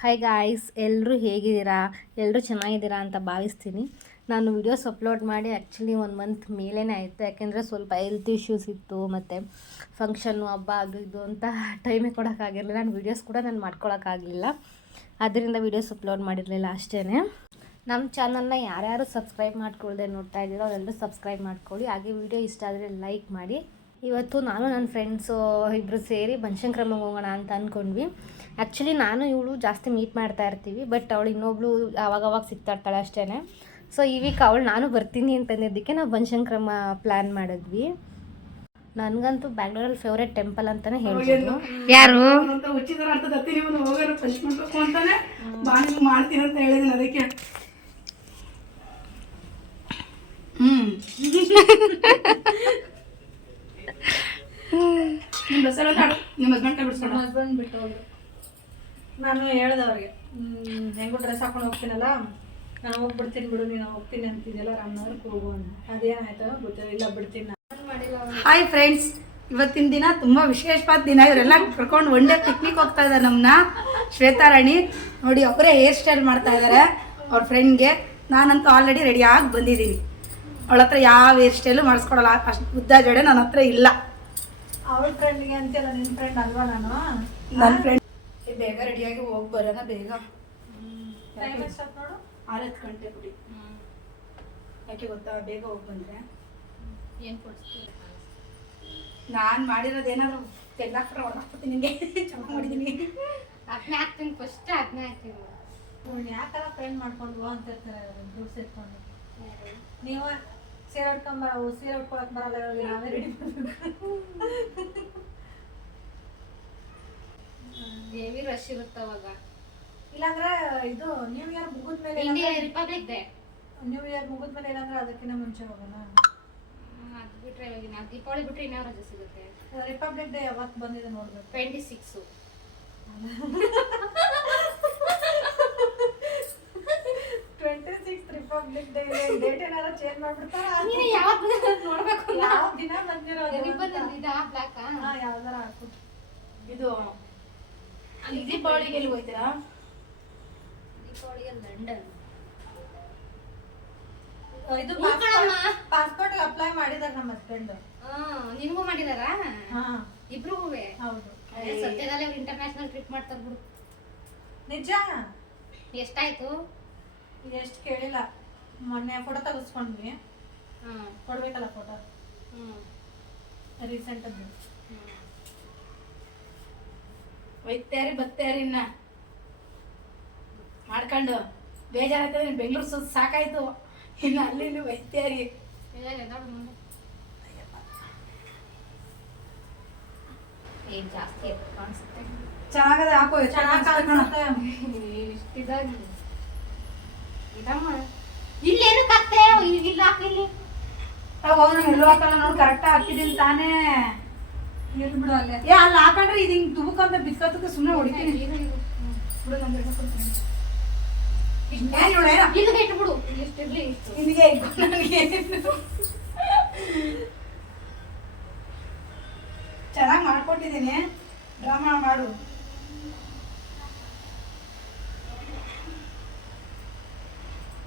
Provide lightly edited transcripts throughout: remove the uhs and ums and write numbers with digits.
Hi guys, ಎಲ್ಲರೂ ಹೇಗಿದ್ದೀರಾ? ಎಲ್ಲರೂ ಚೆನ್ನಾಗಿದ್ದೀರಾ ಅಂತ ಭಾವಿಸ್ತೀನಿ. ನಾನು ವಿಡಿಯೋಸ್ ಅಪ್ಲೋಡ್ ಮಾಡಿ ಆ್ಯಕ್ಚುಲಿ 1 ಮಂತ್ ಮೇಲೇ ಆಯಿತು. ಯಾಕೆಂದರೆ ಸ್ವಲ್ಪ ಹೆಲ್ತ್ ಇಶ್ಯೂಸ್ ಇತ್ತು, ಮತ್ತು ಫಂಕ್ಷನ್ನು ಹಬ್ಬ ಅದು ಇದು ಅಂತ ಟೈಮೇ ಕೊಡೋಕ್ಕಾಗಿರಲಿಲ್ಲ. ನಾನು ವೀಡಿಯೋಸ್ ಕೂಡ ಮಾಡ್ಕೊಳಕ್ಕಾಗಲಿಲ್ಲ. ಅದರಿಂದ ವೀಡಿಯೋಸ್ ಅಪ್ಲೋಡ್ ಮಾಡಿರಲಿಲ್ಲ ಅಷ್ಟೇ. ನಮ್ಮ ಚಾನಲ್ನ ಯಾರ್ಯಾರು ಸಬ್ಸ್ಕ್ರೈಬ್ ಮಾಡ್ಕೊಳ್ದೆ ನೋಡ್ತಾ ಇದ್ದೀರೋ ಅವರೆಲ್ಲರೂ ಸಬ್ಸ್ಕ್ರೈಬ್ ಮಾಡ್ಕೊಳ್ಳಿ. ಹಾಗೆ ವಿಡಿಯೋ ಇಷ್ಟ ಆದರೆ ಲೈಕ್ ಮಾಡಿ. ಇವತ್ತು ನಾನು ನನ್ನ ಫ್ರೆಂಡ್ಸು ಇಬ್ಬರು ಸೇರಿ ಬನಶಂಕರಮ್ಮಗೆ ಹೋಗೋಣ ಅಂತ ಅಂದ್ಕೊಂಡ್ವಿ. ಆ್ಯಕ್ಚುಲಿ ನಾನು ಇವಳು ಜಾಸ್ತಿ ಮೀಟ್ ಮಾಡ್ತಾ ಇರ್ತೀವಿ, ಬಟ್ ಅವಳು ಇನ್ನೊಬ್ಳು ಆವಾಗವಾಗ ಸಿಗ್ತಾ ಇರ್ತಾಳೆ ಅಷ್ಟೇ. ಸೊ ಈ ವೀಕ್ ಅವಳು ನಾನು ಬರ್ತೀನಿ ಅಂತಂದಿದ್ದಕ್ಕೆ ನಾವು ಬನಶಂಕರಮ್ಮ ಪ್ಲ್ಯಾನ್ ಮಾಡಿದ್ವಿ. ನನಗಂತೂ ಬ್ಯಾಂಗ್ಳೂರಲ್ಲಿ ಫೇವ್ರೇಟ್ ಟೆಂಪಲ್ ಅಂತಲೇ ಹೇಳ್ಬೋದು. ಯಾರು ಮಾಡ್ತೀನಿ ಅಂತ ಹೇಳಿದ್ದೀನಿ ಅದಕ್ಕೆ. ನಿಮ್ಮ ಹಸ್ಬೆಂಡ್ ಬಿಟ್ಟು ಹೋದ್ರು. ನಾನು ಹೇಳ್ದೆ ಅವ್ರಿಗೆ, ಹೆಂಗೂ ಡ್ರೆಸ್ ಹಾಕೊಂಡು ಹೋಗ್ತೀನಲ್ಲ, ನಾನು ಹೋಗ್ಬಿಡ್ತೀನಿ ಬಿಡು, ನೀನು ಹೋಗ್ತೀನಿ ಅಂತಿದ್ದೆಲ್ಲ ರಾಮನಗರಕ್ಕೆ ಹೋಗು ಅಂತ. ಅದೇನಾಯ್ತು ಗೊತ್ತಿಲ್ಲ, ಇಲ್ಲ ಬಿಡ್ತೀನಿ. ಹಾಯ್ ಫ್ರೆಂಡ್ಸ್, ಇವತ್ತಿನ ದಿನ ತುಂಬ ವಿಶೇಷವಾದ ದಿನ. ಇವರೆಲ್ಲ ಕರ್ಕೊಂಡು ಒನ್ ಡೇ ಪಿಕ್ನಿಕ್ ಹೋಗ್ತಾ ಇದ್ದಾರೆ. ನಮ್ಮನ್ನ ಶ್ವೇತಾರಾಣಿ ನೋಡಿ, ಅವರೇ ಹೇರ್ ಸ್ಟೈಲ್ ಮಾಡ್ತಾ ಇದ್ದಾರೆ ಅವ್ರ ಫ್ರೆಂಡ್ಗೆ. ನಾನಂತೂ ಆಲ್ರೆಡಿ ರೆಡಿ ಆಗಿ ಬಂದಿದ್ದೀನಿ. ಅವಳ ಹತ್ರ ಯಾವ ಹೇರ್ ಸ್ಟೈಲು ಮಾಡಿಸ್ಕೊಡಲ್ಲ, ಅಷ್ಟು ಉದ್ದ ಜಡೆ ನನ್ನ ಹತ್ರ ಇಲ್ಲ. ಅವಳ ಫ್ರೆಂಡ್ಗೆ ಅಂತೆಲ್ಲ, ನಿನ್ನ ಫ್ರೆಂಡ್ ಅಲ್ವಾ ನಾನು? ನನ್ನ ಫ್ರೆಂಡ್. ಬೇಗ ರೆಡಿಯಾಗಿ ಹೋಗಿ ಬರೋಣ ಬೇಗ. ನೋಡು 6 ಗಂಟೆ ಬಿಡಿ. ಯಾಕೆ ಗೊತ್ತಾ, ಬೇಗ ಹೋಗಿ ಬಂದರೆ ಏನು ಕೊಡ್ತೀನಿ. ನಾನು ಮಾಡಿರೋದು ಏನಾದ್ರು ತೆಗ್ದಾಕ್ರೆ ಹೊರಹಾಕ್ಬಿಡ್ತೀನಿ. ನಿಮಗೆ ಚೆನ್ನಾಗಿ ಮಾಡಿದ್ದೀನಿ. ಅದನ್ನೇ ಹಾಕ್ತೀನಿ, ಫಸ್ಟ್ ಅದನ್ನೇ ಹಾಕ್ತೀನಿ. ಯಾಕಲ್ಲ ಫ್ರೆಂಡ್ ಮಾಡ್ಕೊಂಡು ಅಂತ ಇರ್ತಾರೆ ಗ್ರೂಪ್ ಸೇರ್ಕೊಂಡು. ನೀವು ಸೀರೆ ಉಟ್ಕೊಂಬರೋ, ಸೀರೆ ಉಟ್ಕೊಳಕ್ ಬರಲ್ಲ, ನಾವೇ ರೆಡಿ ಮಾಡಬೇಕು. ಹೆವಿ ರಶ್ ಇರುತ್ತೆ ಅವಾಗ. ಇಲ್ಲಾಂದ್ರೆ ಇದು ನ್ಯೂ ಇಯರ್ ಮುಗಿದ ಮೇಲೆ, Indian republic day, new year ಮುಗಿದ ಮೇಲೆ ಇಲ್ಲಾಂದ್ರೆ ಅದಕ್ಕಿಂತ ಮುಂಚೆ ಹೋಗೋಣ. ಅದು ಬಿಟ್ರೆ ಇವಾಗಿನ ದೀಪಾವಳಿ ಬಿಟ್ರೆ ಇನ್ಯಾವ ರಜೆ ಸಿಗುತ್ತೆ? ರಿಪಬ್ಲಿಕ್ ಡೇ ಯಾವತ್ತು ಬಂದಿದೆ ನೋಡ್ಬೇಕು. 26. 26 ರಿಪಬ್ಲಿಕ್ ಡೇ. ಡೇಟ್ ಏನಾದ್ರು ಚೇಂಜ್ ಮಾಡ್ಬಿಡ್ತಾರ? ಯಾವತ್ತು ನೋಡ್ಬೇಕು, ಯಾವ ದಿನ ಬಂದಿರೋದು ಬ್ಲಾಕ್ ಯಾವ್ದಾರ ಹಾಕು. ಇದು ದೀಪಾವಳಿಗೆ ಎಲ್ಲಿ ಹೋಗ್ತೀರಾ? ದೀಪಾವಳಿಗೆ ಲಂಡನ್. ಇದು ಪಾಸ್ಪೋರ್ಟ್ ಅಪ್ಲೈ ಮಾಡಿದಾರೆ ನಮ್ಮ ಹಸ್ಬೆಂಡ್. ನಿನ್ಗೂ ಮಾಡಿದಾರಾ? ಹಾ, ಇಬ್ರಿಗೂ. ಹೌದು. ಸದ್ಯದಲ್ಲೇ ಅವ್ರು ಇಂಟರ್ನ್ಯಾಷನಲ್ ಟ್ರಿಪ್ ಮಾಡ್ತಾರೆ ಬಿಡು. ನಿಜ? ಎಷ್ಟಾಯ್ತು? ಎಷ್ಟು ಕೇಳಿಲ್ಲ. ಮೊನ್ನೆ ಫೋಟೋ ತೆಗೆಸ್ಕೊಂಡ್ವಿ. ಕೊಡ್ಬೇಕಲ್ಲ ಫೋಟೋ, ರೀಸೆಂಟ್ ಅದು. ಒಯ್ತಾರಿ ಬತ್ತಾರಿ ಇನ್ನ ಮಾಡ್ಕೊಂಡು ಬೇಜಾರಾಯ್ತದೆ. ಬೆಂಗಳೂರು ಸುತ್ತ ಸಾಕಾಯ್ತು, ಇನ್ನು ಅಲ್ಲಿ ಇಲ್ಲಿ ಒಯ್ತಾರಿ. ಜಾಸ್ತಿ ಕಾಣಿಸುತ್ತೆ. ಚೆನ್ನಾಗದ ಹಾಕೋ, ಚೆನ್ನಾಗಿ ಕಾಣಿಸುತ್ತೆ. ಇಷ್ಟಿದಾಗಿ ಇದಮ್ಮ ಇಲ್ಲೇನು ಕತ್ತೆ ಇಲ್ಲ ಹಾಕಿಲ್ಲಿ. ಹೋದ್ರೆ ಎಲ್ಲೂ ಹಾಕಲ್ಲ ನೋಡಿ, ಕರೆಕ್ಟಾಗಿ ಹಾಕಿದ್ದೀನಿ ತಾನೇ. ಇರ್ಲಿ ಬಿಡು ಅಲ್ಲೇ. ಅಲ್ಲಿ ಹಾಕೊಂಡ್ರೆ ಇದು ಹಿಂಗೆ ತುಬುಕಂತ ಬಿಸ್ಕತ್ತಕ್ಕೆ ಸುಮ್ಮನೆ ಹೊಡಿತೀನಿ ಬಿಡು. ನಂದು ಇದು ಇಟ್ಬಿಡು, ಇಷ್ಟಿರ್ಲಿ. ಇಷ್ಟು ನಿನಗೆ ನನಗೆ ಚೆನ್ನಾಗಿ ಮಾಡ್ಕೊಟ್ಟಿದ್ದೀನಿ. ಡ್ರಾಮಾ ಮಾಡು.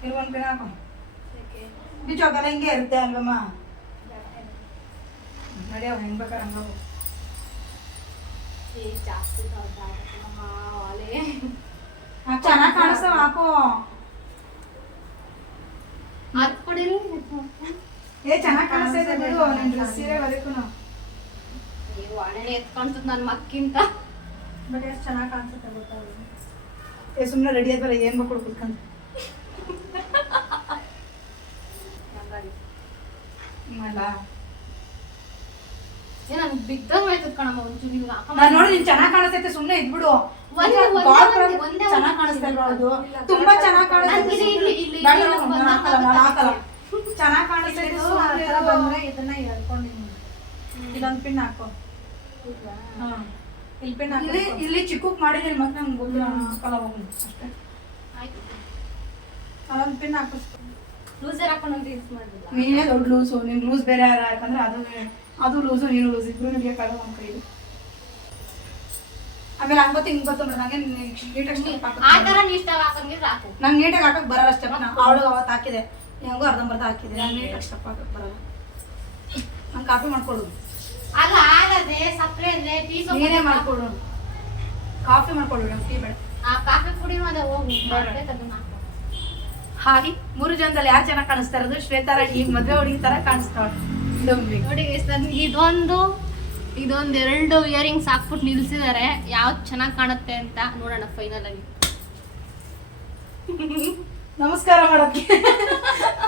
ಇರುವಂತ ಹಾಕು. ಬಿಚ್ಚೋಗಲ್ಲ, ಹಿಂಗೆ ಇರುತ್ತೆ ಅಲ್ವಮ್ಮ. ನಡೆಯವ ಹೆಂಗ್ ಬೇಕಾರೆ ಹಂಗ ಜಾಸ್ತಿ ಚೆನ್ನಾಗಿ ಕಾಣಿಸ್ತಾವ. ಹಾಕೋ. ಅದು ಕೊಡಿಲ್ಲ. ಚೆನ್ನಾಗಿ ಕಾಣಿಸ್ತಾ ಇದೆ ಬಿಡು. ನನ್ನ ಡ್ರೆಸ್ ಸೀರೆ ಅದಕ್ಕೂ ಒಣನೆ ಎತ್ ಕಾಣಿಸುತ್ತೆ ನನ್ನ ಮಕ್ಕಿಂತ. ಬಟ್ ಎಷ್ಟು ಚೆನ್ನಾಗಿ ಕಾಣಿಸುತ್ತೆ ಗೊತ್ತಾಗ. ಸುಮ್ಮನೆ ರೆಡಿ ಆದ್ಮೇಲೆ ಏನು ಮಕ್ಕಳು ಕುತ್ಕೊಂಡು ಅಲ್ಲ. ನಾನು ಬಿದ್ದಾಗ ಆಯ್ತು ಕಣಮ್ಮ. ಒಂಚೂರು ನಾನು ನೋಡಿ ನೀನು ಚೆನ್ನಾಗಿ ಕಾಣಿಸ್ತೈತೆ, ಸುಮ್ಮನೆ ಇದ್ಬಿಡು. ಚೆನ್ನಾಗಿ ಕಾಣಿಸ್ತಾ ಇಲ್ವಾ? ಅದು ತುಂಬಾ ಚೆನ್ನಾಗಿ ಕಾಣಿಸ್ತೈತೆ. ಚೆನ್ನಾಗಿ ಕಾಣಿಸ್ತೈತೆ. ಬಂದ್ರೆ ಇದನ್ನ ಹೇಳ್ಕೊಂಡಿದ್ದೀನಿ. ಇಲ್ಲೊಂದು ಪಿನ್ ಹಾಕೋ. ಇಲ್ಲಿ ಪಿನ್ ಹಾಕಿ. ಇಲ್ಲಿ ಚಿಕ್ಕಕ್ ಮಾಡಿದ್ದೀನಿ, ಮತ್ತೆ ನಂಗೆ ಗೊತ್ತಿಲ್ಲ ಹಾಕಲ್ಲ. ಹೋಗಿ ಅಷ್ಟೇ. ಅಲ್ಲೊಂದು ಪಿನ್ ಹಾಕಿಸ್ಕೊ. ಲೂಸರ್ ಹಾಕೊಂಡು ರೀಲ್ಸ್ ಮಾಡಿಲ್ಲ. ನೀನೇ ದೊಡ್ಡ ಲೂಸು. ನಿನ್ ಲೂಸ್ ಬೇರೆ ಯಾಕಂದ್ರೆ ಅದು ಲೂಸು, ನೀನು ಲೂಸ್, ಇಬ್ರು ನಿಮಗೆ ಕಳೆದ ನಮ್ಮ ಕೈಲಿ. ಆಮೇಲೆ ಹಂಗ್ ಗೊತ್ತು ಹಿಂಗ್ ಗೊತ್ತು ಮೇಡಮ್ ನಂಗೆ ನೀಟಾಗಿ ಸ್ಟೆಪ್ ಆ ಥರ ನೀಟಾಗಿ ಹಾಕಂಗಿದ್ರೆ ಹಾಕು. ನಂಗೆ ನೀಟಾಗಿ ಹಾಕಕ್ ಬರಲ್ಲ ಸ್ಟೆಪ್. ಅವಳು ಅವತ್ತು ಹಾಕಿದೆ ಹೆಂಗೋ ಅರ್ಧಂಬರ್ಧ ಹಾಕಿದೆ. ನಂಗೆ ನೀಟಾಗಿ ಸ್ಟೆಪ್ ಹಾಕಕ್ ಬರಲ್ಲ. ನಂಗೆ ಕಾಫಿ ಮಾಡ್ಕೊಡು. ಅಲ್ಲ ಆಗದೆ ಸಕ್ಕರೆ ಅಂದ್ರೆ ಟೀ ನೀನೇ ಮಾಡ್ಕೊಡು. ಕಾಫಿ ಮಾಡ್ಕೊಡು, ಟೀ ಬೇಡ. ಆ ಕಾಫಿ ಪುಡಿನೂ ಅದ ಹೋಗಿ ಅದನ್ನ ಹಾಕು. ಹಾಗೆ 3 ಜನದಲ್ಲಿ ಯಾರು ಚೆನ್ನಾಗಿ ಕಾಣಿಸ್ತಾ ಇರೋದು? ಶ್ವೇತಾ ರಾಣಿ ಈಗ ಮದುವೆ ಹುಡುಗಿ ತರ ಕಾಣಿಸ್ತಾವಳು. ನೋಡಿ ಇದೊಂದು 2 ಇಯರಿಂಗ್ಸ್ ಹಾಕ್ಬಿಟ್ಟು ನಿಲ್ಸಿದ್ದಾರೆ. ಯಾವ್ದು ಚೆನ್ನಾಗಿ ಕಾಣುತ್ತೆ ಅಂತ ನೋಡೋಣ ಫೈನಲ್ ಆಗಿ. ನಮಸ್ಕಾರ ಮಾಡೋಕ್ಕೆ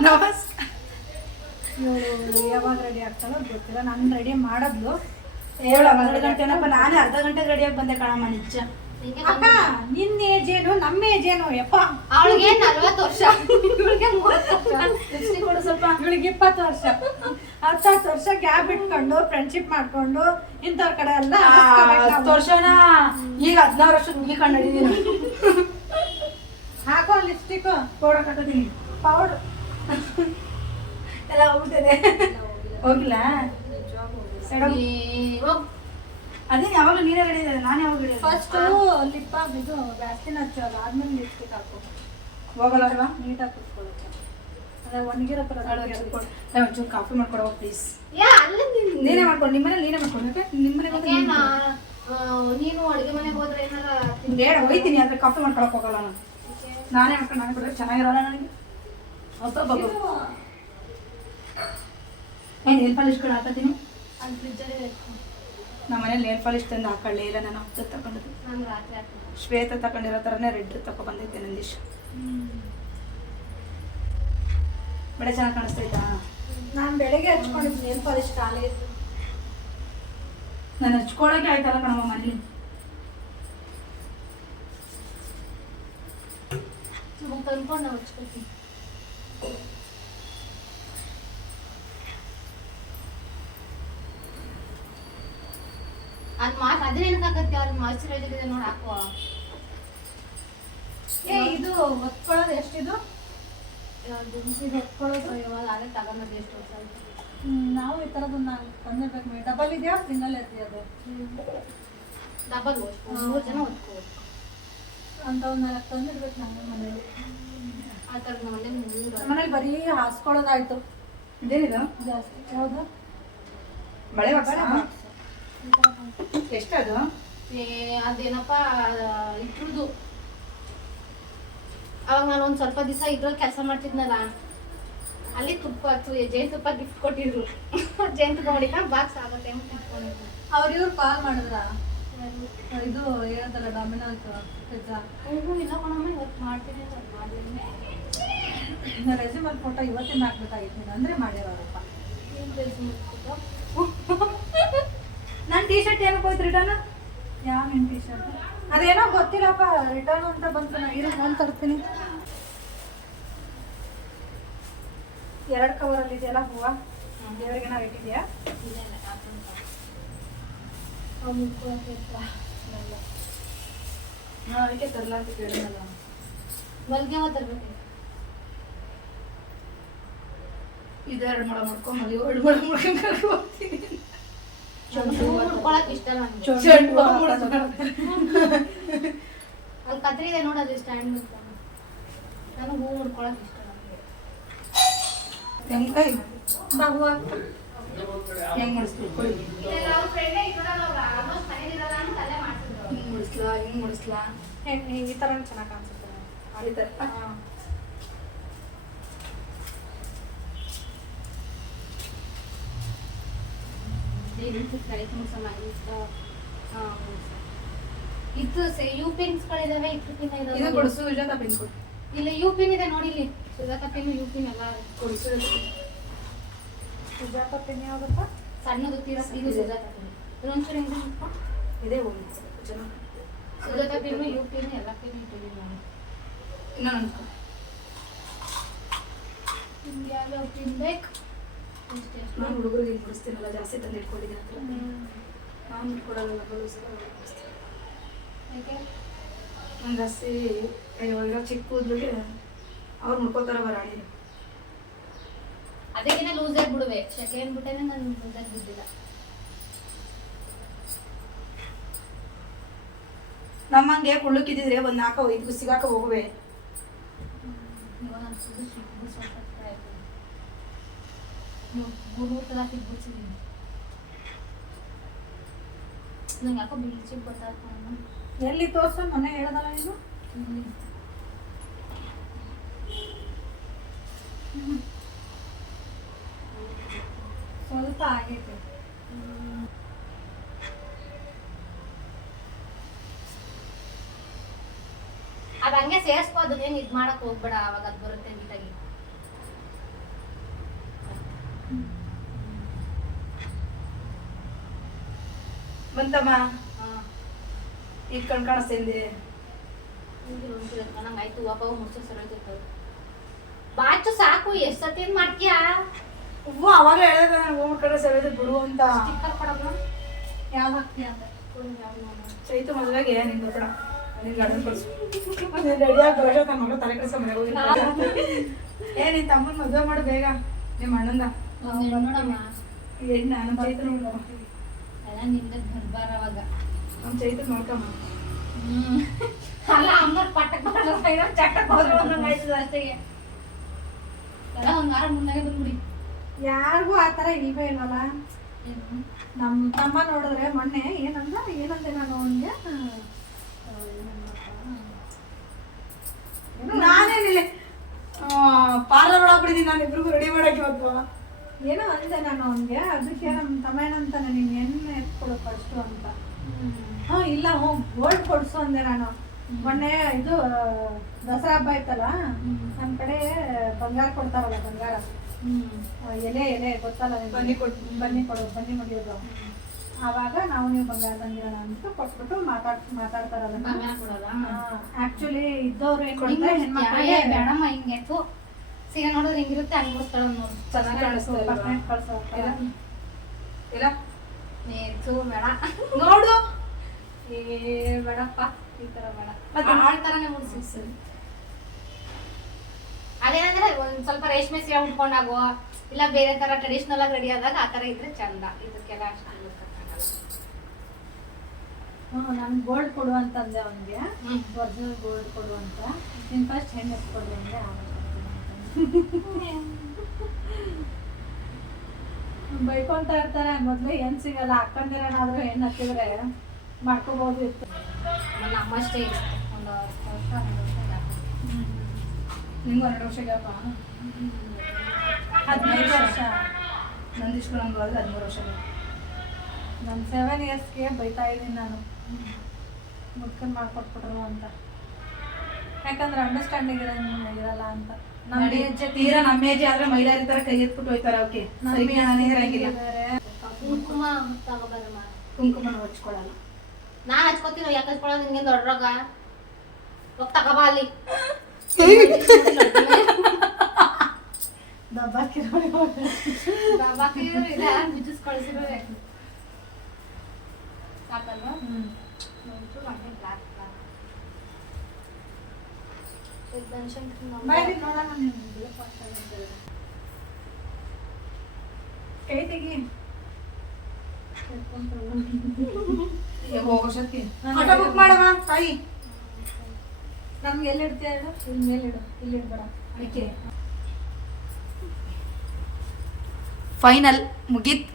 ನಮಸ್ಕಾರ. ಇವಳು ಯಾವಾಗ ರೆಡಿ ಆಗ್ತಾಳೋ ಗೊತ್ತಿಲ್ಲ. ನಾನು ರೆಡಿ ಮಾಡಿದ್ಲು 12 ಗಂಟೆನಪ್ಪ. ನಾನೇ ಅರ್ಧ ಗಂಟೆಗೆ ರೆಡಿಯಾಗಿ ಬಂದೆ ಕಣಮ್ಮ ನಿಜ. ಅಕ್ಕ ನಿನ್ನ ಏಜ್ ಏನು ನಮ್ಮ ಏಜ್ ಏನು? ಯಪ್ಪ ಅವಳಿಗೆ 40 ವರ್ಷ, ಇವಳಿಗೆ 30 ವರ್ಷ. ಕೊಡು ಸ್ವಲ್ಪ. ಇವಳಿಗೆ 20 ವರ್ಷ. 10 ವರ್ಷ ಗ್ಯಾಪ್ ಇಟ್ಕೊಂಡು ಫ್ರೆಂಡ್ಶಿಪ್ ಮಾಡ್ಕೊಂಡು ಇಂಥವ್ರ ಕಡೆ ಎಲ್ಲ 10 ವರ್ಷನ ಈಗ 16 ವರ್ಷ ಮುಗಿಕೊಂಡು ನಡೀತೀನಿ. ಹಾಕೋ ಲಿಪ್ಸ್ಟಿಕ್ ಪೌಡರ್ ಕಟ್ಟಿದ್ದೀನಿ. ಪೌಡರ್ ಎಲ್ಲ ಹೋಗ್ಬಿಟ್ಟಿದೆ. ಹೋಗಿಲ್ಲ ಅದೇ ಯಾವಾಗಲೂ ನೀನೇ ರೆಡಿ ಇದೆ. ನಾನು ಯಾವಾಗ ರೆಡಿ? ಫಸ್ಟ್ ಲಿಪ್ ಇದು ವ್ಯಾಸ್ಲಿನ್ ಹಚ್ಚು, ಅದಾದ್ಮೇಲೆ ಲಿಪ್ಸ್ಟಿಕ್ ಹಾಕು. ಹೋಗಲ್ಲ ಅಲ್ವಾ? ನೀಟಾಗಿ ಕುತ್ಕೊಳ್ಳುತ್ತೆ. ಅದೇ ಒಣಗಿರೋ ಥರ ಒಂಚೂರು ಕಾಫಿ ಮಾಡ್ಕೊಡವ ಪ್ಲೀಸ್. ನೀನೇ ಮಾಡ್ಕೊಂಡು ನಿಮ್ಮನೆ ನೀನೇ ಮಾಡ್ಕೊಂಡು ನಿಮ್ಮನೆ ನೀನು ಅಡುಗೆ ಮನೆಗೆ ಹೋದ್ರೆ ಏನಾರ ಬೇಡ ಹೋಯ್ತೀನಿ. ಆದರೆ ಕಾಫಿ ಮಾಡ್ಕೊಳಕ್ ಹೋಗಲ್ಲ ನಾನು. ನಾನೇ ಮಾಡ್ಕೊಂಡು ನಾನು ಕೊಟ್ಟರೆ ಚೆನ್ನಾಗಿರಲ್ಲ ನನಗೆ. ಹೊಸ ಬಗ್ಗು ಏನು ನೇಲ್ ಪಾಲಿಶ್ ಕೂಡ ಹಾಕತ್ತೀನಿ. ಅದು ಫ್ರಿಜ್ಜಲ್ಲಿ ಬೇಕು. ನಮ್ಮ ಮನೇಲಿ ನೇಲ್ ಪಾಲಿಶ್ ತಂದು ಹಾಕೊಳ್ಳಿ ಇಲ್ಲ. ನಾನು ಹತ್ತು ತಗೊಂಡಿದ್ದು ನಾನು ರಾತ್ರಿ ಹಾಕ್ತೀನಿ. ಶ್ವೇತ ತಗೊಂಡಿರೋ ಥರನೇ ರೆಡ್ ತಗೊಬಂದಿದ್ದೆ ನಂದೀಶ್. ಬೆಳೆ ಚೆನ್ನಾಗಿ ಕಾಣಿಸ್ತೈತಾ? ನಾನು ಬೆಳಗ್ಗೆ ಹಚ್ಕೊಂಡಿದ್ದು ನೇಲ್ ಪಾಲಿಶ್ ಖಾಲಿ ಇತ್ತು. ನಾನು ಹಚ್ಕೊಳಕ್ಕೆ ಆಯ್ತಲ್ಲ ಕಣಮ್ಮ ಮನೇಲಿ. ತಂದ್ಕೊಂಡು ನಾವು ಹಚ್ಕೊತೀವಿ. ಅದೇ ಏನಕ್ಕಾಗತ್ತೆ? ಅವ್ರಿಗೆ ಮಾಯ್ಚರೈಸರ್ ಇದೆ ನೋಡಿ ಹಾಕುವ. ಇದು ಹೊತ್ಕೊಳ್ಳೋದು ಎಷ್ಟಿದು? ಇದು ಹೊತ್ಕೊಳ್ಳೋದು ಇವಾಗ ಅದೇ ತಗೊಂಡದ್ದು ಎಷ್ಟು ವರ್ಷ ಆಯ್ತು. ನಾವು ಈ ಥರದ್ದು ನಾನು ತಂದಿರ್ಬೇಕು. ಡಬಲ್ ಇದೆಯಾ ಸಿಂಗಲ್ ಇದೆಯಾ? ಅದು ಡಬಲ್ 3 ಜನ ಹೊತ್ಕೋಬೇಕು ಅಂತ ಒಂದು 4 ತಂದಿರ್ಬೇಕು ನಮ್ಮ ಮನೇಲಿ. ಆ ಥರ ನಮ್ಮ ಮನೇಲಿ ಬರೀ ಹಾಸ್ಕೊಳ್ಳೋದಾಯ್ತು. ಇದೇನಿದು ಜಾಸ್ತಿ? ಯಾವುದು? ಬಳೆ ಎಷ್ಟದು? ಅದೇನಪ್ಪ ಇಟ್ರದ್ದು. ಅವಾಗ ನಾನು ಒಂದು ಸ್ವಲ್ಪ ದಿವಸ ಇದ್ರಲ್ಲಿ ಕೆಲಸ ಮಾಡ್ತಿದ್ನಲ್ಲ, ಅಲ್ಲಿ ತುಪ್ಪ ಜೇನುತುಪ್ಪ ಗಿಫ್ಟ್ ಕೊಟ್ಟಿದ್ರು. ಜೇನುತುಪ್ಪ ಮಾಡಿಕ ಬಾಕ್ಸ್ ಆಗುತ್ತೆ ಅಂತ ಇಟ್ಕೊಂಡಿದ್ರು. ಇವ್ರು ಕಾಲ್ ಮಾಡಿದ್ರ? ಇದು ಹೇಳದಲ್ಲ ಡಾಮಿನೋಸ್ ಪಿಜ್ಜಾ. ಇಲ್ಲ ಕಣಮ್ಮ, ಇವತ್ತು ಮಾಡ್ತೀನಿ ಅಂತ ಮಾಡಲಿಲ್ಲ. ರೆಸ್ಯೂಮಲ್ಲಿ ಫೋಟೋ ಇವತ್ತಿಂದ ಹಾಕ್ಬೇಕಾಗಿತ್ತು ಅಂದರೆ ಮಾಡಿರೋರಪ್ಪ. ಏನು ರೆಸ್ಯೂಮ್ ನನ್ನ ಟೀ ಶರ್ಟ್ ಏನಕ್ಕೆ ಹೋಯ್ತು ರಿಟರ್ನ್? ಯಾವ ನಿನ್ನ ಟೀ ಶರ್ಟ್? ಅದೇನೋ ಗೊತ್ತಿಲ್ಲಪ್ಪ, ರಿಟರ್ನ್ ಅಂತ ಬಂತು. ನಾನು ತರ್ತೀನಿ. 2 ಕವರಲ್ಲಿ ಇದೆಯಲ್ಲ ಹೂವು. ದೇವರಿಗೆ ನಾವು ಇಟ್ಟಿದ್ಯಾ? ನಾನು ಅದಕ್ಕೆ ತರಲ ಅಂತ ಕೇಳಿದ್ನಲ್ಲ. ಮಲ್ಗೆ ಹೂವು ತರಬೇಕು. ಇದು 2 ಮೊಳ ಮಾಡ್ಕೊಂಡು ಮದುವೆ 2 ಮೊಳ ಮಾಡ್ಕೊಂಡು ಹೋಗ್ತೀನಿ. ಉಟ್ಕೊಳಕ್ ಇಷ್ಟ ನನಗೆ. ಅಲ್ಲಿ ಕತ್ರಿ ಇದೆ ನೋಡೋದು ಸ್ಟ್ಯಾಂಡ್ ಮೇಲೆ. ನನಗೆ ಹೂ ಮುಡ್ಕೊಳಕ್ ಇಷ್ಟ. ಹೆಂಗೆ ಮುಡಿಸ್ತೀವಿ? ಹಿಂಗೆ ಮುಡಿಸ್ಲಾ ಈ ಥರ ಚೆನ್ನಾಗಿ ಕಾಣಿಸುತ್ತೆ. ಈ ಥರ ಇದು ಯು ಪಿನ್ಸ್ಗಳಿದಾವೆ. ಇದು ಕೊಡಿಸು ಸುಜಾತ ಪಿನ್ ಕೊಡು. ಇಲ್ಲಿ ಯು ಪಿನ್ ಇದೆ ನೋಡಿ. ಇಲ್ಲಿ ಸುಜಾತ ಪಿನ್ ಯು ಪಿನ್ ಎಲ್ಲ ಕೊಡಿಸು. ಸುಜಾತ ಪಿನ್ ಯಾವ್ದಪ್ಪ? ಸಣ್ಣದು ತೀರಾ. ಇದು ಸುಜಾತ ಪಿನ್. ಇದೊಂಚೂರು ಹೆಂಗೆ ಇದೇ ಹೋಗಿ ಜನ ಸುಜಾತ ಪಿನ್ ಯು ಪಿನ್ ಎಲ್ಲ ಪಿನ್ ಇಟ್ಟಿದ್ದೀನಿ ನಾನು. ಇನ್ನೊಂದು ನಿಮ್ಗೆ ಯಾವ್ಯಾವ ಪಿನ್ ಬೇಕು? ನಾನು ಹುಡುಗರಿಗೆ ಮುಡಿಸ್ತೀನಲ್ಲ, ಜಾಸ್ತಿ ತಂದು ಇಟ್ಕೊಂಡಿದ್ದೀನಿ ಹತ್ರ. ನಾನು ಇಟ್ಕೊಡಲ್ಲ ನಾನು ಜಾಸ್ತಿ. ಇರೋ ಚಿಕ್ಕ ಕೂದಲಿಗೆ ಅವ್ರು ಮುಡ್ಕೋತಾರ ಬರಾಡಿ. ಅದಕ್ಕಿಂತ ಲೂಸಾಗಿ ಬಿಡುವೆ. ಸೆಕೆಂಡ್ ಬಿಟ್ಟೇನೆ ನಾನು ಲೂಸಾಗಿ ಬಿದ್ದಿಲ್ಲ. ನಮ್ಮಂಗೆ ಕುಳ್ಳಕ್ಕಿದ್ದಿದ್ರೆ ಒಂದು 4-5 ಸಿಗಾಕ ಹೋಗುವೆ. ನಂಗೆ ಯಾಕೋ ಬಿಲ್ಚಿಗೆ ಗೊತ್ತಾಯ್ತು. ಎಲ್ಲಿ ತೋರ್ಸ ಮೊನ್ನೆ ಹೇಳದಲ್ಲ ನೀನು. ಸ್ವಲ್ಪ ಆಗೈತೆ. ಅದು ಹಂಗೆ ಸೇರಿಸ್ಬೋದು, ಏನು ಇದು ಮಾಡಕ್ ಹೋಗ್ಬೇಡ, ಅವಾಗ ಅದು ಬರುತ್ತೆ ನೀಟಾಗಿ. ಬಂತಮ್ಮ ಈಗ ಕಾಣಿಸ್ತಿಂದೆ. ನಂಗೆ ಆಯ್ತು ಒಬ್ಬ ಮುಚ್ಚ ಸರೋಯ್ತು. ಬಾಚು ಸಾಕು, ಎಷ್ಟು ಸತಿ ಏನ್ ಮಾಡ್ತೀಯಾ? ಹೂವು ಅವಾಗ ಹೇಳಿದ್ರೆ ನಾನು ಹೋಗ್ಬಿಟ್ರೆ ಸರಿಯಾದ ಬಿಡು ಅಂತ. ಸ್ಟಿಕ್ಕರ್ ಕೊಡಮ್ಮ. ಯಾವ್ದು ಹಾಕ್ತೀಯ ಅಂತ ಚೈತು ಮದುವೆಗೆ ನಿಂಗೆ ಗೊತ್ತಡ ನಿನ್ ಗಂಡನ ಕಳ್ಸು. ರೆಡಿಯಾಗಿ ಬರೋಷ ತನ್ನ ಮಗಳು ತಲೆ ಕೆಡಿಸ ಮನೆಗೆ ಹೋಗಿ ನಿನ್ ತಮ್ಮನ ಮದುವೆ ಮಾಡು ಬೇಗ ನಿಮ್ಮ ಅಣ್ಣಂದ. ನೋಡಮ್ಮ ಎಣ್ಣ ನಮ್ಮ ಚೈತು ನೋಡು. ಎಲ್ಲ ನಿಂದ ಬರ್ಬಾರ ಅವಾಗ. ನಮ್ಮ ಚೈತು ನೋಡ್ಕಮ್ಮ. ಅಲ್ಲ ಅಮ್ಮರ್ ಪಟ್ಟಕ್ ಬರೋದು ಚಟ್ಟಕ್ ಹೋದ್ರೆ ಒಂದೊಂದು ಆಯ್ತದ ಅಷ್ಟೇ. ಎಲ್ಲ ಒಂದು ವಾರ ಮುಂದಾಗೆ ಬಂದ್ಬಿಡಿ. ಯಾರಿಗೂ ಆ ಥರ ಇಲ್ವೇ ಇಲ್ಲಲ್ಲ. ನಮ್ಮ ತಮ್ಮ ನೋಡಿದ್ರೆ ಮೊನ್ನೆ ಏನಂದೆ ನಾನು ಅವನಿಗೆ, ನಾನೇನಿಲ್ಲ ಪಾರ್ಲರ್ ಒಳಗ್ಬಿಟ್ಟಿದ್ದೀನಿ, ನಾನು ಇಬ್ರಿಗೂ ರೆಡಿ ಮಾಡಕ್ಕೆ ಇವತ್ತು ಏನೋ ಅಂದೆ ನಾನು ಅವನಿಗೆ. ಅದಕ್ಕೆ ನಮ್ಮ ತಮ್ಮ ಏನಂತಾನೆ, ನೀನು ಎಣ್ಣೆ ಎತ್ಕೊಡು ಫಸ್ಟು ಅಂತ. ಇಲ್ಲ ಗೋಲ್ಡ್ ಕೊಡ್ಸು ಅಂದೆ ನಾನು. ಮೊನ್ನೆ ಇದು ದಸರಾ ಹಬ್ಬ ಆಯ್ತಲ್ಲ, ನಮ್ಮ ಕಡೆ ಬಂಗಾರ ಕೊಡ್ತಾರಲ್ಲ, ಬಂಗಾರ ಎಲೆ ಗೊತ್ತಲ್ಲ, ಬನ್ನಿ ಮುಡಿಯೋದು. ಆವಾಗ ನೀವು ಬಂಗಾರ ಬಂದಿರೋಣ ಅಂತ ಕೊಟ್ಬಿಟ್ಟು ಮಾತಾಡ್ತಾರಲ್ಲ. ಆಕ್ಚುಲಿ ಇದ್ದವ್ರು ಏನ್ ಕೊಡ್ತಾರೆ ಹೆಣ್ಮಕ್ಳಿಗೆ ಬೇಡಮ್ಮ ಹಿಂಗೆ ಸೀರೆ ನೋಡಿದ್ರೆ ಹಿಂಗಿರುತ್ತೆ, ಹಂಗೋಸ್ಕರ ನೋಡಿ ಚೆನ್ನಾಗಿ ಕಾಣಿಸ್ತದೆ ಇಲ್ಲ ನೇತು ಬೇಡ ನೋಡು. ಬೇಡಪ್ಪ ಈ ತರ ಬೇಡ, ಆಳ್ತರನೇ ಮುಡ್ಸಿ. ಅದೇನಂದ್ರೆ ಒಂದ್ ಸ್ವಲ್ಪ ರೇಷ್ಮೆ ಸೀರೆ ಉಟ್ಕೊಂಡಾಗೋ ಇಲ್ಲ ಬೇರೆ ತರ ಟ್ರೆಡಿಷನಲ್ ಆಗಿ ರೆಡಿ ಆದಾಗ ಆ ತರ ಇದ್ರೆ ಚಂದ. ಇದಕ್ಕೆಲ್ಲ ಅಷ್ಟು ನಾನು ಗೋಲ್ಡ್ ಕೊಡು ಅಂತಂದೆ ಅವನಿಗೆ, ಒರಿಜಿನಲ್ ಗೋಲ್ಡ್ ಕೊಡು ಅಂತ. ನೀನು ಫಸ್ಟ್ ಹೆಣ್ಣು ಎತ್ಕೊಡು ಅಂದ್ರೆ ಬೈಕೊಂತ ಇರ್ತಾರೆ. ಮೊದಲು ಏನು ಸಿಗಲ್ಲ, ಅಕ್ಕಂದಿರೇನಾದ್ರೂ ಹೆಣ್ಣು ಹತ್ತಿದ್ರೆ ಮಾಡ್ಕೋಬಹುದು ಇತ್ತು. ನನ್ನ ಅಮ್ಮಷ್ಟೇ ಇತ್ತು, ಒಂದು 10 ವರ್ಷ 12 ವರ್ಷ ನಿಮ್ಗೆ 2 ವರ್ಷ ಗ್ಯಾಪ. 15 ವರ್ಷ ನಂದಿಷ್ಟು ನಮ್ಗೆ ಹೋದ್ರೆ 13 ವರ್ಷ. ನಾನು 7 ಇಯರ್ಸ್ಗೆ ಬೈತಾ ಇದ್ದೀನಿ ನಾನು, ಮುದ್ಕನ್ ಮಾಡ್ಕೊಟ್ಬಿಟ್ರು ಅಂತ. ಯಾಕಂದ್ರೆ ಅಂಡರ್ಸ್ಟ್ಯಾಂಡಿಂಗ್ ಇರಲ್ಲ ಅಂತ. ನಮ್ಮ ಏಜ್ ಆದ್ರೆ ಮಹಿಳೆಯರ ತರ ಕೈ ಎತ್ಬಿಟ್ಟು ಹೋಯ್ತಾರೆ. ಅವಕ್ಕೆ ಕುಂಕುಮ ತಗೋಬಾರಮ್ಮ, ಕುಂಕುಮ ಹಚ್ಕೊಳಲ್ಲ. ನಾನ್ ಹಚ್ಕೋತೀನಿ, ಯಾಕೆ ಹಚ್ಕೊಳ್ಳೋದು ನಿಂಗೆ ದೊಡ್ಡರಾಗ ಹೋಗಿ ತಗೋಬಾ ಅಲ್ಲಿ. ಬಿಜಿಸ್ ಕಳಿಸಿರೋದೆ ಸಾಕಲ್ವಾ? ಕೈ ತೆಗಿ ಹೋಗೋಷ್ಟೊತ್ತಿಗೆ ಆಟೋ ಬುಕ್ ಮಾಡಮ್ಮ ತಾಯಿ. ನಮ್ಗೆ ಎಲ್ಲಿ ಇಡ್ತೀಯ ಹೇಳು? ಇಲ್ಲಿ ಮೇಲೆ ಇಡು, ಇಲ್ಲಿ ಇಡ್ಬೇಡ. ಅದಕ್ಕೆ ಫೈನಲ್ ಮುಗೀತ್,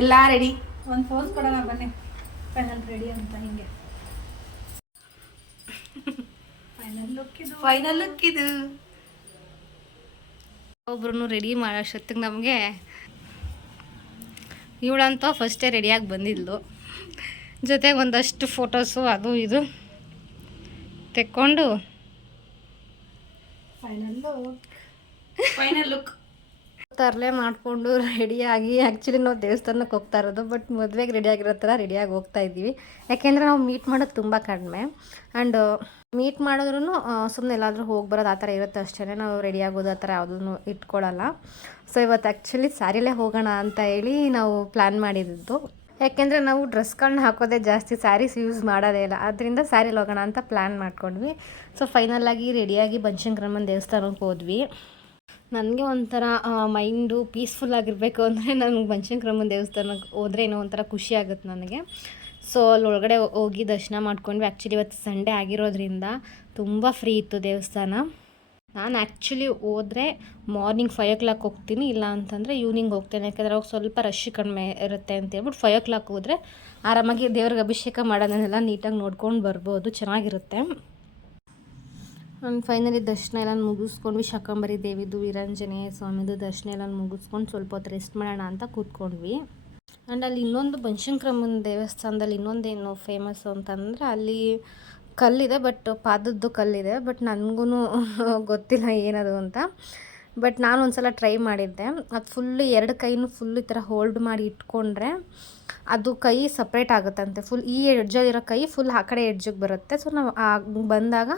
ಎಲ್ಲ ರೆಡಿ. ಒಂದು ಪೋಸ್ ಕೊಡೋಣ ಬನ್ನಿ, ಫೈನಲ್ ರೆಡಿ ಅಂತ. ಹಿಂಗೆ ಫೈನಲ್ ಲುಕ್ ಇದು. ಒಬ್ರು ರೆಡಿ ಮಾಡೋಷ್ಟೊತ್ತಿಗೆ ನಮಗೆ ಇವಳಂತೂ ಫಸ್ಟೇ ರೆಡಿಯಾಗಿ ಬಂದಿದ್ಲು. ಜೊತೆಗೆ ಒಂದಷ್ಟು ಫೋಟೋಸು ಅದು ಇದು ತೆಕ್ಕೊಂಡು ಫೈನಲ್ ಲುಕ್ ತರಲೆ ಮಾಡಿಕೊಂಡು ರೆಡಿಯಾಗಿ, ಆ್ಯಕ್ಚುಲಿ ನಾವು ದೇವಸ್ಥಾನಕ್ಕೆ ಹೋಗ್ತಾ ಇರೋದು, ಬಟ್ ಮದುವೆಗೆ ರೆಡಿಯಾಗಿರೋ ಥರ ರೆಡಿಯಾಗಿ ಹೋಗ್ತಾ ಇದ್ದೀವಿ. ಯಾಕೆಂದರೆ ನಾವು ಮೀಟ್ ಮಾಡೋದು ತುಂಬ ಕಡಿಮೆ. ಆ್ಯಂಡ್ ಮೀಟ್ ಮಾಡಿದ್ರೂ ಸುಮ್ಮನೆ ಎಲ್ಲಾದರೂ ಹೋಗಿ ಬರೋದು ಆ ಥರ ಇರುತ್ತೆ ಅಷ್ಟೇ. ನಾವು ರೆಡಿ ಆಗೋದು ಆ ಥರ ಯಾವುದೂ ಇಟ್ಕೊಳ್ಳಲ್ಲ. ಸೊ ಇವತ್ತು ಆ್ಯಕ್ಚುಲಿ ಸ್ಯಾರಿಲೇ ಹೋಗೋಣ ಅಂತ ಹೇಳಿ ನಾವು ಪ್ಲ್ಯಾನ್ ಮಾಡಿದ್ದು. ಯಾಕೆಂದರೆ ನಾವು ಡ್ರೆಸ್ಗಳನ್ನ ಹಾಕೋದೇ ಜಾಸ್ತಿ, ಸ್ಯಾರೀಸ್ ಯೂಸ್ ಮಾಡೋದೇ ಇಲ್ಲ. ಅದರಿಂದ ಸ್ಯಾರಿಲಿ ಹೋಗೋಣ ಅಂತ ಪ್ಲ್ಯಾನ್ ಮಾಡ್ಕೊಂಡ್ವಿ. ಸೊ ಫೈನಲಾಗಿ ರೆಡಿಯಾಗಿ ಬನಶಂಕರಮ್ಮನ ದೇವಸ್ಥಾನಕ್ಕೆ ಹೋದ್ವಿ. ನನಗೆ ಒಂಥರ ಮೈಂಡು ಪೀಸ್ಫುಲ್ ಆಗಿರಬೇಕು ಅಂದರೆ ನನಗೆ ಬನಶಂಕರಮ್ಮನ ದೇವಸ್ಥಾನಕ್ಕೆ ಹೋದರೆ ಏನೋ ಒಂಥರ ಖುಷಿ ಆಗುತ್ತೆ ನನಗೆ. ಸೊ ಅಲ್ಲಿ ಒಳಗಡೆ ಹೋಗಿ ದರ್ಶನ ಮಾಡ್ಕೊಂಡ್ವಿ. ಆ್ಯಕ್ಚುಲಿ ಇವತ್ತು ಸಂಡೇ ಆಗಿರೋದ್ರಿಂದ ತುಂಬ ಫ್ರೀ ಇತ್ತು ದೇವಸ್ಥಾನ. ನಾನು ಆ್ಯಕ್ಚುಲಿ ಹೋದರೆ ಮಾರ್ನಿಂಗ್ 5 o'clock ಹೋಗ್ತೀನಿ, ಇಲ್ಲ ಅಂತಂದರೆ ಈವ್ನಿಂಗ್ ಹೋಗ್ತೇನೆ. ಯಾಕೆಂದರೆ ಅವಾಗ ಸ್ವಲ್ಪ ರಶ್ ಕಡಿಮೆ ಇರುತ್ತೆ ಅಂತೇಳ್ಬಿಟ್ಟು 5 o'clock ಹೋದರೆ ಆರಾಮಾಗಿ ದೇವ್ರಿಗೆ ಅಭಿಷೇಕ ಮಾಡೋದನ್ನೆಲ್ಲ ನೀಟಾಗಿ ನೋಡ್ಕೊಂಡು ಬರ್ಬೋದು, ಚೆನ್ನಾಗಿರುತ್ತೆ. ಫೈನಲಿ ದರ್ಶನ ಎಲ್ಲ ಮುಗಿಸ್ಕೊಂಡ್ವಿ. ಶಾಕಂಬರಿ ದೇವಿದು, ವೀರಾಂಜನೇಯ ಸ್ವಾಮಿದು ದರ್ಶನ ಎಲ್ಲ ಮುಗಿಸ್ಕೊಂಡು ಸ್ವಲ್ಪ ಹೊತ್ತು ರೆಸ್ಟ್ ಮಾಡೋಣ ಅಂತ ಕೂತ್ಕೊಂಡ್ವಿ. ಆ್ಯಂಡ್ ಅಲ್ಲಿ ಇನ್ನೊಂದು ಬನಶಂಕರಮ್ಮನ ದೇವಸ್ಥಾನದಲ್ಲಿ ಇನ್ನೊಂದೇನು ಫೇಮಸ್ಸು ಅಂತಂದರೆ ಅಲ್ಲಿ ಕಲ್ಲಿದೆ, ಬಟ್ ಪಾದದ್ದು ಕಲ್ಲಿದೆ. ಬಟ್ ನನಗೂ ಗೊತ್ತಿಲ್ಲ ಏನದು ಅಂತ. ಬಟ್ ನಾನು ಒಂದು ಸಲ ಟ್ರೈ ಮಾಡಿದ್ದೆ. ಅದು ಫುಲ್ಲು 2 ಕೈನೂ ಫುಲ್ ಈ ಥರ ಹೋಲ್ಡ್ ಮಾಡಿ ಇಟ್ಕೊಂಡ್ರೆ ಅದು ಕೈ ಸಪ್ರೇಟ್ ಆಗುತ್ತಂತೆ. ಫುಲ್ ಈ ಎಡ್ಜಲ್ಲಿರೋ ಕೈ ಫುಲ್ ಆ ಕಡೆ ಎಡ್ಜಿಗೆ ಬರುತ್ತೆ. ಸೊ ನಾವು ಬಂದಾಗ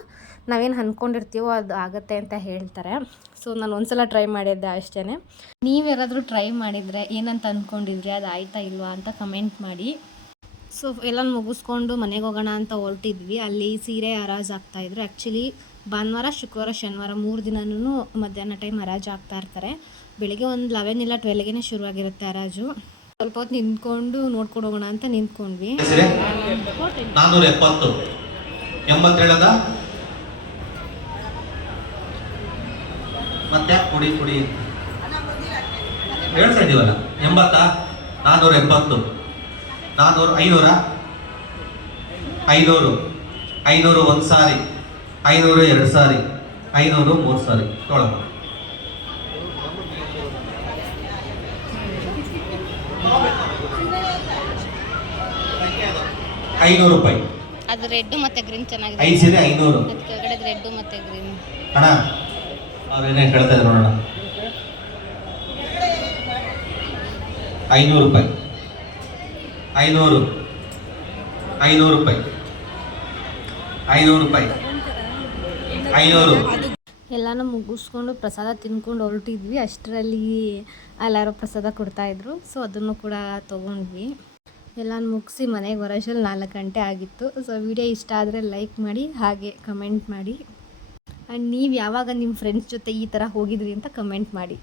ನಾವೇನು ಅಂದ್ಕೊಂಡಿರ್ತೀವೋ ಅದು ಆಗುತ್ತೆ ಅಂತ ಹೇಳ್ತಾರೆ. ಸೊ ನಾನು ಒಂದು ಸಲ ಟ್ರೈ ಮಾಡಿದ್ದೆ ಅಷ್ಟೇ. ನೀವ್ಯಾರಾದರೂ ಟ್ರೈ ಮಾಡಿದರೆ ಏನಂತ ಅಂದ್ಕೊಂಡಿದ್ರಿ, ಅದು ಆಯಿತಾ ಇಲ್ವಾ ಅಂತ ಕಮೆಂಟ್ ಮಾಡಿ. ಸೊ ಎಲ್ಲ ಮುಗಿಸ್ಕೊಂಡು ಮನೆಗೆ ಹೋಗೋಣ ಅಂತ ಹೊರಟಿದ್ವಿ. ಅಲ್ಲಿ ಸೀರೆ ಹರಾಜು ಆಗ್ತಾಯಿದ್ರು. ಆ್ಯಕ್ಚುಲಿ ಭಾನುವಾರ, ಶುಕ್ರವಾರ, ಶನಿವಾರ 3 ದಿನವೂ ಮಧ್ಯಾಹ್ನ ಟೈಮ್ ಹರಾಜು ಆಗ್ತಾಯಿರ್ತಾರೆ. ಬೆಳಿಗ್ಗೆ ಒಂದು 11 ಇಲ್ಲ 12ಗೆ ಶುರುವಾಗಿರುತ್ತೆ ಹರಾಜು. ಸ್ವಲ್ಪ ಹೊತ್ತು ನಿಂತ್ಕೊಂಡು ನೋಡ್ಕೊಂಡು ಹೋಗೋಣ ಅಂತ ನಿಂತ್ಕೊಂಡ್ವಿ. 470 87 ಮತ್ತೆ ಕುಡಿ ಹೇಳ್ತಾ ಇದೀವಲ್ಲ 80 470 400 500 500 500 1 ಸಾರಿ, 500 2 ಸಾರಿ, 500 3 ಸಾರಿ ತೊಗೊಳಮ್ಮ. 500 ರೂಪಾಯಿ. ಅದು ರೆಡ್ ಮತ್ತು ಗ್ರೀನ್ ಚೆನ್ನಾಗಿದೆ. 5 ಸೀರೆ 500. ಅದು ಕೆಳಗಡೆ ರೆಡ್ ಮತ್ತು ಗ್ರೀನ್. ಅಣ್ಣ ಅವ್ರೇನೇ ಹೇಳ್ತಾ ಇದ್ರು ನೋಡೋಣ. 500 ರೂಪಾಯಿ, 500 500 ರೂಪಾಯಿ, 500 ರೂಪಾಯಿ, 500. ಎಲ್ಲನೂ ಮುಗಿಸ್ಕೊಂಡು ಪ್ರಸಾದ ತಿನ್ಕೊಂಡು ಹೊರಟಿದ್ವಿ. ಅಷ್ಟರಲ್ಲಿ ಎಲ್ಲರೂ ಪ್ರಸಾದ ಕೊಡ್ತಾಯಿದ್ರು. ಸೊ ಅದನ್ನು ಕೂಡ ತೊಗೊಂಡ್ವಿ. ಎಲ್ಲ ಮುಗಿಸಿ ಮನೆಗೆ ಬರೋಷ್ಟರಲ್ಲಿ 4 ಗಂಟೆ ಆಗಿತ್ತು. ಸೊ ವಿಡಿಯೋ ಇಷ್ಟ ಆದರೆ ಲೈಕ್ ಮಾಡಿ, ಹಾಗೆ ಕಮೆಂಟ್ ಮಾಡಿ. ಆ್ಯಂಡ್ ನೀವು ಯಾವಾಗ ನಿಮ್ಮ ಫ್ರೆಂಡ್ಸ್ ಜೊತೆ ಈ ಥರ ಹೋಗಿದ್ರಿ ಅಂತ ಕಮೆಂಟ್ ಮಾಡಿ.